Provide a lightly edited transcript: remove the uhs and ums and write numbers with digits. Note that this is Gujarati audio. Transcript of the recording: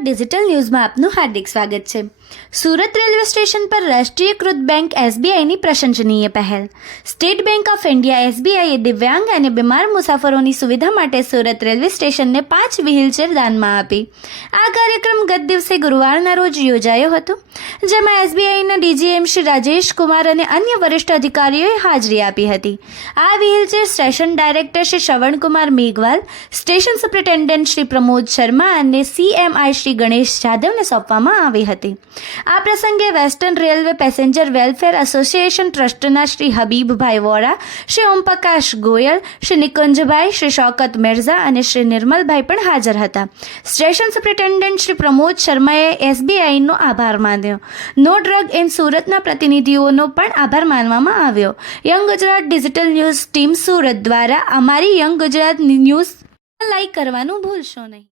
ગુજરાત ડિજિટલ ન્યૂઝમાં આપનું હાર્દિક સ્વાગત છે। સુરત રેલવે સ્ટેશન પર રાષ્ટ્રીયકૃત બેંક એસબીઆઈની પ્રશંસનીય પહેલ। સ્ટેટ બેંક ઓફ ઇન્ડિયા એસબીઆઈએ દિવ્યાંગ અને બીમાર મુસાફરોની સુવિધા માટે સુરત રેલવે સ્ટેશનને 5 વ્હીલચેર દાનમાં આપી। આ કાર્યક્રમ ગત દિવસે ગુરુવારના રોજ યોજાયો હતો, જેમાં એસબીઆઈના ડીજીએમ શ્રી રાજેશ કુમાર અને અન્ય વરિષ્ઠ અધિકારીઓએ હાજરી આપી હતી। આ wheelchair station director Shri Shravan Kumar Meghwal, station superintendent Shri Pramod Sharma અને સીએમઆઈ શ્રી ગણેશ જાદવને સોંપવામાં આવી હતી। આ પ્રસંગે western railway passenger welfare association ટ્રસ્ટના શ્રી હબીબભાઈ વોરા, શ્રી ઓમપ્રકાશ ગોયલ, શ્રી નિકુંજભાઈ, શ્રી શૌકત મિર્ઝા અને શ્રી નિર્મલભાઈ પણ હાજર હતા। સ્ટેશન સુપ્રિન્ટેન્ડન્ટ શ્રી પ્રમોદ શર્માએ એસબીઆઈનો આભાર માન્યો। નો ડ્રગ ઇન સુરતના પ્રતિનિધિઓનો પણ આભાર માનવામાં આવ્યો। Young Gujarat digital news team Surat દ્વારા અમારી યંગ ગુજરાત ન્યૂઝ લાઈક કરવાનું ભૂલશો નહીં।